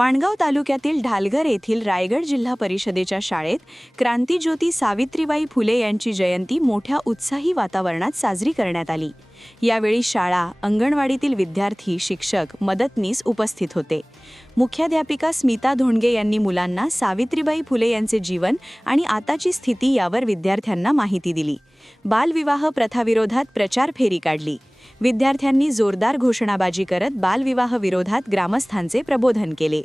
माणगाव तालुक्यातील ढालघर येथील रायगड जिल्हा परिषदेच्या शाळेत क्रांतीज्योती सावित्रीबाई फुले यांची जयंती मोठ्या उत्साही वातावरणात साजरी करण्यात आली. यावेळी शाळा अंगणवाडीतील विद्यार्थी शिक्षक मदतनीस उपस्थित होते. मुख्याध्यापिका स्मिता धोंडगे यांनी मुलांना सावित्रीबाई फुले यांचे जीवन आणि आताची स्थिती यावर विद्यार्थ्यांना माहिती दिली. बालविवाह प्रथाविरोधात प्रचार फेरी काढली. विद्यार्थ्यांनी जोरदार घोषणाबाजी करत बालविवाह विरोधात ग्रामस्थांचे प्रबोधन केले.